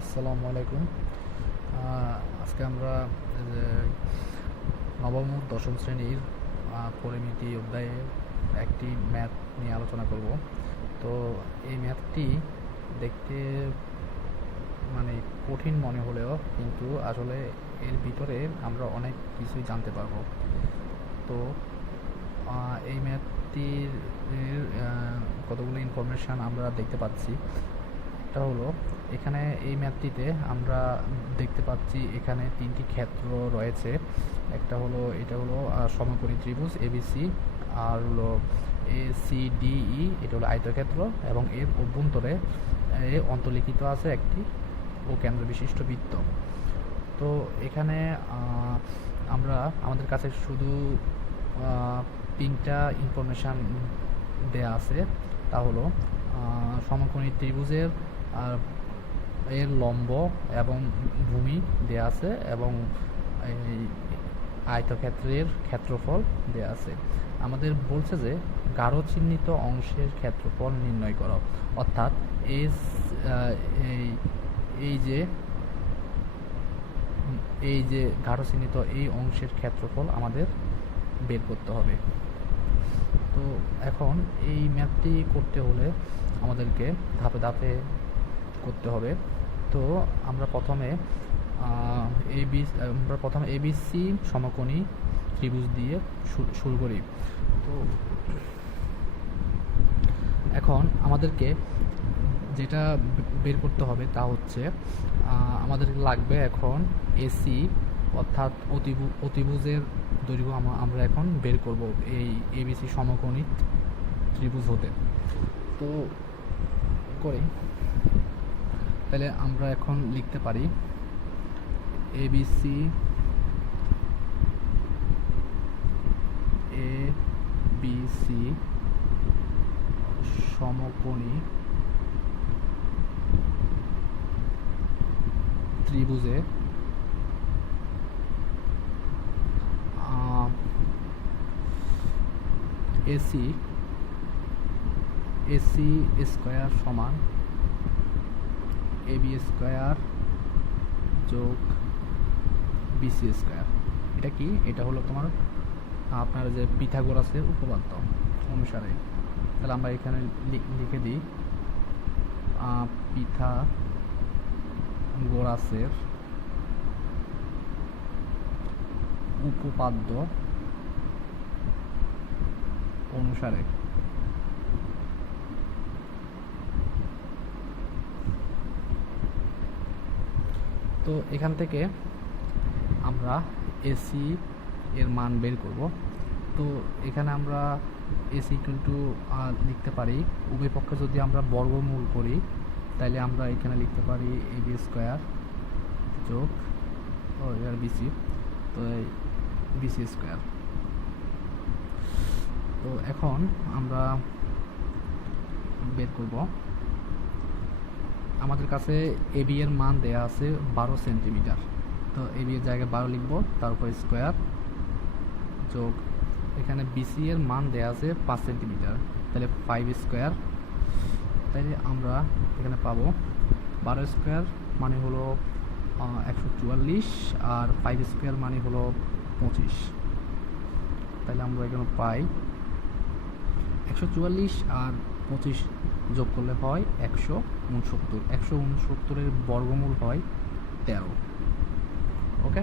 আসসালামু আলাইকুম। আজকে আমরা যে নবম ও দশম শ্রেণীর পরিমিতি অধ্যায়ে একটি ম্যাথ নিয়ে আলোচনা করব। তো এই ম্যাথটি দেখতে মানে কঠিন মনে হলেও কিন্তু আসলে এর ভিতরে আমরা অনেক কিছুই জানতে পারবো। তো এই ম্যাথটির কতগুলো ইনফরমেশান আমরা দেখতে পাচ্ছি। একটা হলো এখানে এই ম্যাপটিতে আমরা দেখতে পাচ্ছি এখানে তিনটি ক্ষেত্র রয়েছে। একটা হলো এটা হলো সমকোণী ত্রিভুজ এবিসি, আর হলো ACDE, এটা হলো আয়তক্ষেত্র এবং এর অভ্যন্তরে অন্তর্লিখিত আছে একটি ও কেন্দ্র বিশিষ্ট বৃত্ত। তো এখানে আমরা আমাদের কাছে শুধু তিনটা ইনফরমেশান দেয়া আছে। তা হলো সমকোণী ত্রিভুজের এর লম্ব এবং ভূমি দেয়া আছে এবং এই আয়তক্ষেত্রের ক্ষেত্রফল দেয়া আছে। আমাদের বলছে যে গাঢ় চিহ্নিত অংশের ক্ষেত্রফল নির্ণয় করো, অর্থাৎ এই যে গাঢ় চিহ্নিত এই অংশের ক্ষেত্রফল আমাদের বের করতে হবে। তো এখন এই ম্যাথটি করতে হলে আমাদেরকে ধাপে ধাপে করতে হবে। তো আমরা প্রথমে এবিসি সমকোণী ত্রিভুজ দিয়ে শুরু করি। তো এখন আমাদেরকে যেটা বের করতে হবে তা হচ্ছে আমাদের লাগবে এখন এসি, অর্থাৎ অতিভুজের দৈর্ঘ্য আমরা এখন বের করব এই এবিসি সমকোণী ত্রিভুজ হতে। তো করি, তাহলে আমরা এখন লিখতে পারি এবিসি সমকোণী ত্রিভুজে এসি স্কয়ার সমান এবি স্কয়ার যোগ বিসি স্কয়ার। এটা কি? এটা হলো তোমার আপনার যে পিথাগোরাসের উপপাদ্য অনুসারে। তাহলে আমরা এখানে লিখে দিই পিথাগোরাসের উপপাদ্য অনুসারে তো এখান থেকে আমরা এসি এর মান বের করব। তো এখানে আমরা এসি ইকুয়াল লিখতে পারি, উভয় পক্ষে যদি আমরা বর্গমূল করি তাহলে আমরা এখানে লিখতে পারি এবি স্কয়ার যোগ এর বিসি, তো বিসি স্কয়ার। তো এখন আমরা বের করব, আমাদের কাছে এবি এর মান দেয়া আছে 12 সেন্টিমিটার। তো এবি এর জায়গায় 12 লিখব, তারপর স্কোয়ার যোগ এখানে বিসি এর মান দেয়া আছে 5 সেন্টিমিটার, তাহলে 5 স্কোয়ার। তাইলে আমরা এখানে পাবো 12 স্কোয়ার মানে হলো 144, আর 5 স্কোয়ার মানে হলো 25। তাহলে আমরা এখানে পাই 144 আর 25 যোগ করলে হয় 169। 169-এর বর্গমূল হয় 13। ওকে,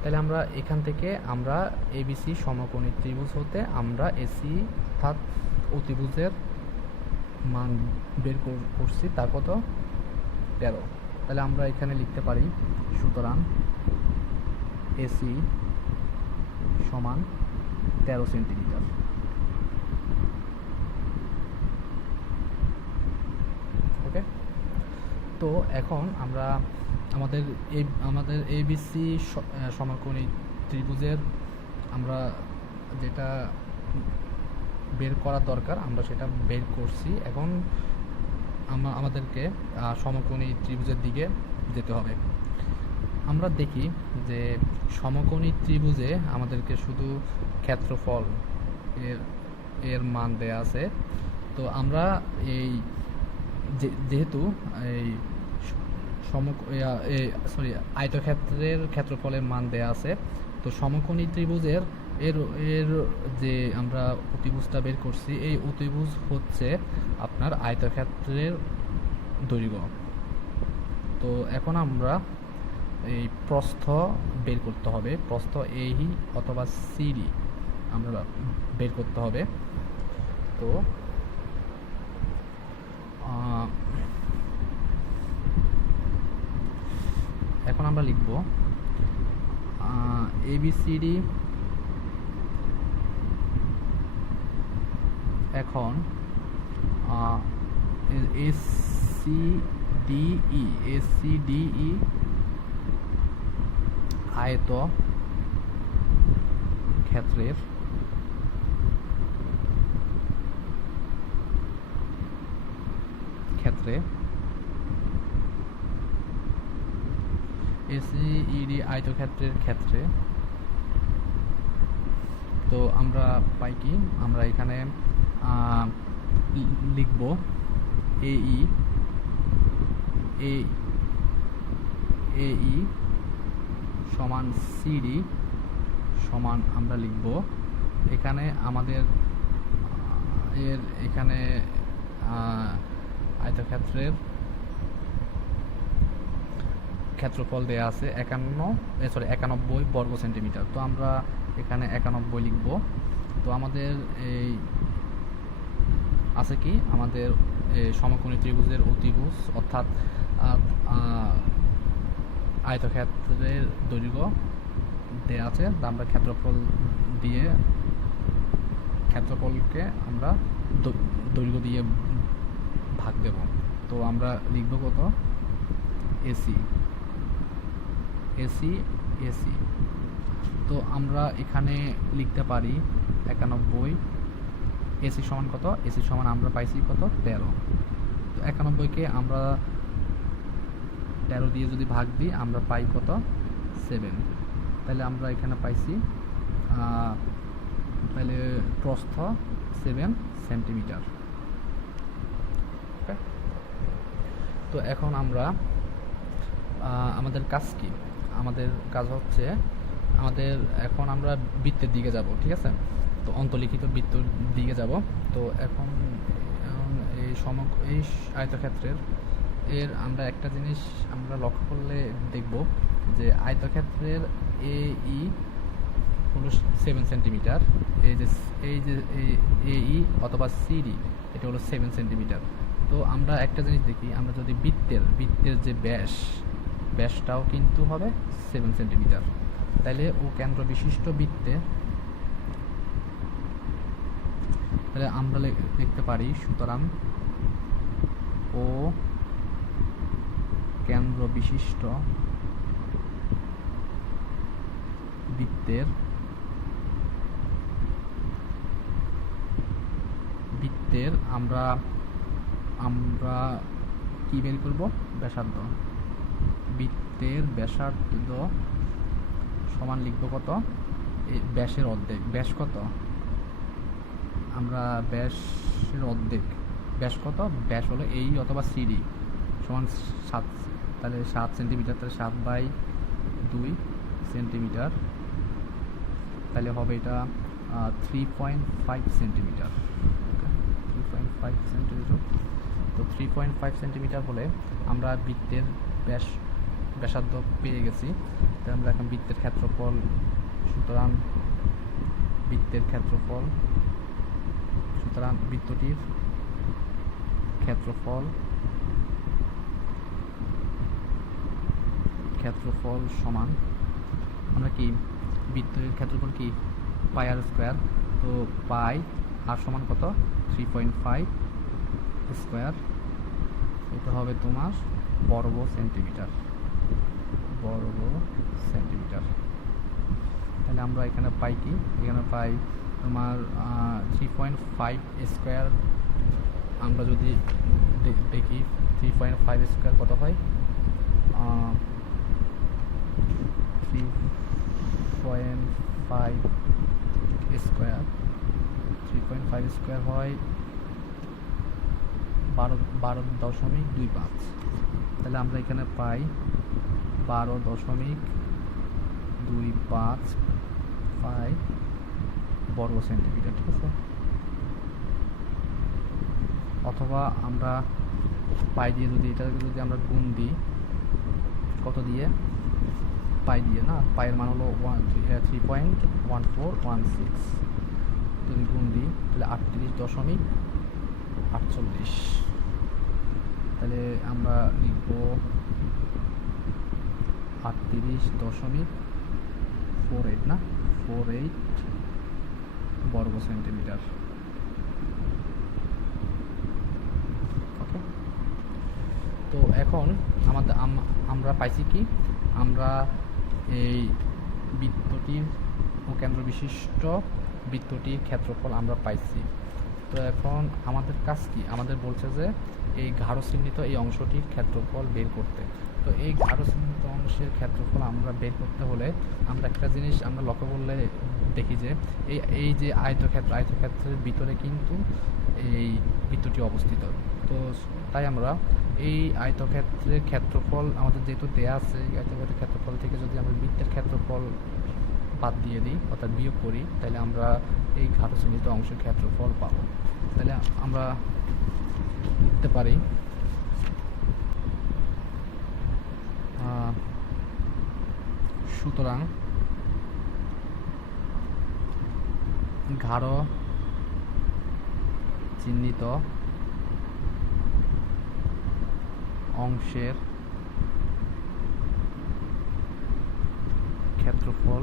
তাহলে আমরা এখান থেকে আমরা এবিসি সমকোণী ত্রিভুজ হতে আমরা এসি অর্থাৎ অতিভুজের মান বের করছি, তার কত? 13। তাহলে আমরা এখানে লিখতে পারি সুতরাং এসি সমান 13 সেন্টিমিটার। ওকে, তো এখন আমরা আমাদের এবিসি সমকোণী ত্রিভুজের আমরা যেটা বের করা দরকার আমরা সেটা বের করছি। এখন আমাদেরকে সমকোণী ত্রিভুজের দিকে যেতে হবে। আমরা দেখি যে সমকোণী ত্রিভুজে আমাদেরকে শুধু ক্ষেত্রফল এর মান দেয়া আছে। তো আমরা এই যেহেতু এই আয়তক্ষেত্রের ক্ষেত্রফলের মান দেয়া আছে, তো সমকোণী ত্রিভুজের এর এর যে আমরা অতিভুজটা বের করছি, এই অতিভুজ হচ্ছে আপনার আয়তক্ষেত্রের দৈর্ঘ্য। তো এখন আমরা এই প্রস্থ বের করতে হবে, প্রস্থ এই অথবা সিডি আমরা বের করতে হবে। তো এখন আমরা লিখব ABCD এখন ACDE আয়ত ক্ষেত্রের ক্ষেত্রে ACED আয়তক্ষেত্রের ক্ষেত্রে। তো আমরা পাই কি, আমরা এখানে লিখব AE সমান CD সমান আমরা লিখব এখানে আমাদের এখানে আয়তক্ষেত্রের ক্ষেত্রফল দেয়া আছে 91 বর্গ সেন্টিমিটার। তো আমরা এখানে 91 লিখব। তো আমাদের এই আছে কি, আমাদের সমকোণী ত্রিভুজের অতিভুজ অর্থাৎ আয়তক্ষেত্রের দৈর্ঘ্য দেয়া আছে। আমরা ক্ষেত্রফল দিয়ে ক্ষেত্রফলকে আমরা দৈর্ঘ্য দিয়ে ভাগ দেব। তো আমরা লিখব কত, AC। তো আমরা এখানে লিখতে পারি 91। AC সমান কত, AC সমান আমরা পাইছি কত, 13। তো 91কে আমরা 13 দিয়ে যদি ভাগ দিই আমরা পাই কত, 7। তাহলে আমরা এখানে পাইছি তাহলে প্রস্থ 7 সেন্টিমিটার। তো এখন আমরা আমাদের কাজ কি, আমাদের কাজ হচ্ছে এখন আমরা বৃত্তের দিকে যাব, ঠিক আছে। তো অন্তর্লিখিত বৃত্তের দিকে যাব। তো এখন এই আয়তক্ষেত্রের আমরা একটা জিনিস আমরা লক্ষ্য করলে দেখব যে আয়তক্ষেত্রের AE হলো 7 সেন্টিমিটার, এই যে AE অথবা CD এটা হলো 7 সেন্টিমিটার। তো আমরা একটা জিনিস দেখি, আমরা যদি বৃত্তের যে ব্যাসটাও কিন্তু হবে 7 সেন্টিমিটার। তাহলে ও কেন্দ্র বিশিষ্ট বৃত্তে তাহলে আমরা লিখতে পারি, সুতরাং ও কেন্দ্র বিশিষ্ট বৃত্তের আমরা কি বের করব, ব্যাসার্ধ। বৃত্তের ব্যাসার্ধ সমান লিখব কত, ব্যাসের অর্ধেক। ব্যাস কত, আমরা ব্যাসের অর্ধেক, ব্যাস কত, ব্যাস হলো এই অথবা CD সমান 7। তাহলে 7 সেন্টিমিটার, তাহলে 7/2 সেন্টিমিটার। তাহলে হবে এটা 3.5 সেন্টিমিটার। 3.5 সেন্টিমিটার। তো 3.5 সেন্টিমিটার হলে আমরা বৃত্তের ব্যাসার্ধ পেয়ে গেছি। তাহলে আমরা এখন বৃত্তের ক্ষেত্রফল, সুতরাং বৃত্তটির ক্ষেত্রফল সমান আমরা কি, বৃত্তের ক্ষেত্রফল কি, পাই আর স্কোয়ার। তো পাই আর সমান কত, 3.5 স্কোয়ার। এটা হবে তোমার বর্গ সেন্টিমিটার। তাহলে আমরা এখানে পাই কি, এখানে পাই তোমার 3.5 স্কোয়ার। আমরা যদি দেখি 3.5 স্কোয়ার কত হয়, 3.5 স্কোয়ার হয় 12.25। তাহলে আমরা এখানে পাই 12.25 পাই বর্গ সেন্টিমিটার, ঠিক আছে। অথবা আমরা পাই দিয়ে যদি এটাকে যদি আমরা গুণ দিই, কত দিয়ে, পাই দিয়ে না, পায়ের মান হলো 3.1416, যদি গুণ দিই তাহলে 38.48। তাহলে আমরা লিখব 38.48 না 48 বর্গ সেন্টিমিটার। ওকে, তো এখন আমরা পাইছি কি, আমরা এই বৃত্তটির ও কেন্দ্র বিশিষ্ট বৃত্তটির ক্ষেত্রফল আমরা পাইছি। তো এখন আমাদের কাজ কি, আমাদের বলছে যে এই গাঢ় চিহ্নিত এই অংশটির ক্ষেত্রফল বের করতে। তো এই গাঢ় চিহ্নিত অংশের ক্ষেত্রফল আমরা বের করতে হলে আমরা একটা জিনিস আমরা লক্ষ্য করলে দেখি যে এই যে আয়তক্ষেত্রের ভিতরে কিন্তু এই বৃত্তটি অবস্থিত। তো তাই আমরা এই আয়তক্ষেত্রের ক্ষেত্রফল আমাদের যেহেতু দেয়া আছে, আয়তক্ষেত্রের ক্ষেত্রফল থেকে যদি আমরা বৃত্তের ক্ষেত্রফল বাদ দিয়ে দিই অর্থাৎ বিয়োগ করি, তাহলে আমরা এই গাঢ় চিহ্নিত অংশের ক্ষেত্রফল পাবো। তাহলে আমরা লিখতে পারি সুতরাং গাঢ় চিহ্নিত অংশের ক্ষেত্রফল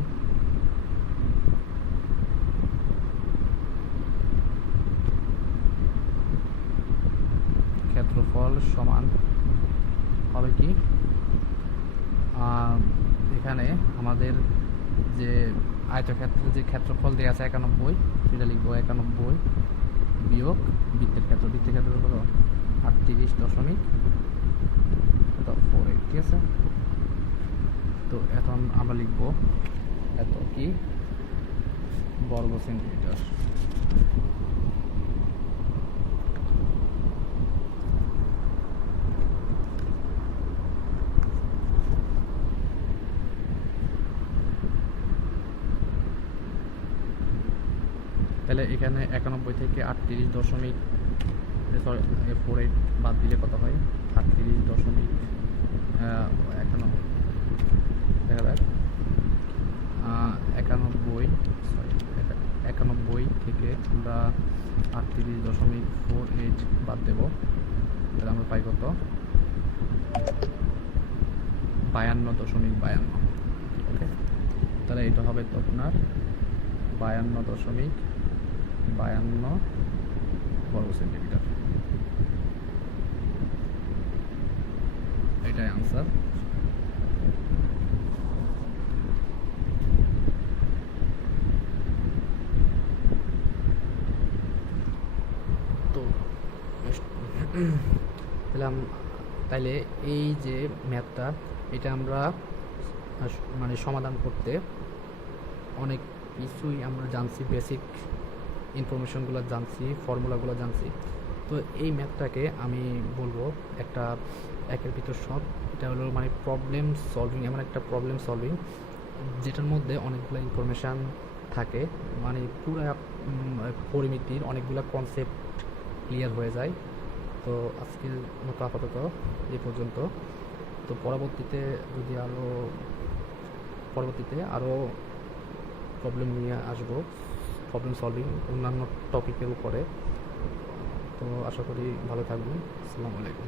সমান হবে কি, এখানে আমাদের যে আয়তক্ষেত্রের যে ক্ষেত্রফল দেওয়া আছে 91, সেটা লিখবো 91 বিয়োগ বৃত্তের ক্ষেত্র কত 38.48, ঠিক আছে। তো এখন আমরা লিখবো এত কি বর্গ সেন্টিমিটার। তাহলে এখানে 91 থেকে 38.48 বাদ দিলে কত হয়, 38 এখানে দেখা যায় 91 থেকে আমরা 38.48 বাদ দেব, তাহলে আমরা পাই কত 52.52। ওকে, তাহলে এটা হবে তো আপনার 52.52 বর্গ সেন্টিমিটার, এটাই আনসার। তো তাহলে এই যে ম্যাথটা, এটা আমরা মানে সমাধান করতে অনেক কিছুই আমরা জানছি, বেসিক ইনফরমেশনগুলো জানছি, ফর্মুলাগুলো জানছি। তো এই ম্যাথটাকে আমি বলবো একটা একের ভিতর সব, এটা হলো মানে প্রবলেম সলভিং, এমন একটা প্রবলেম সলভিং যেটার মধ্যে অনেকগুলো ইনফরমেশান থাকে, মানে পুরো পরিমিতির অনেকগুলো কনসেপ্ট ক্লিয়ার হয়ে যায়। তো আজকের মতো আপাতত এই পর্যন্ত। তো পরবর্তীতে আরও প্রবলেম নিয়ে আসবো, প্রবলেম সলভিং অন্যান্য টপিকের উপরে। তো আশা করি ভালো থাকবেন। আসসালামু আলাইকুম।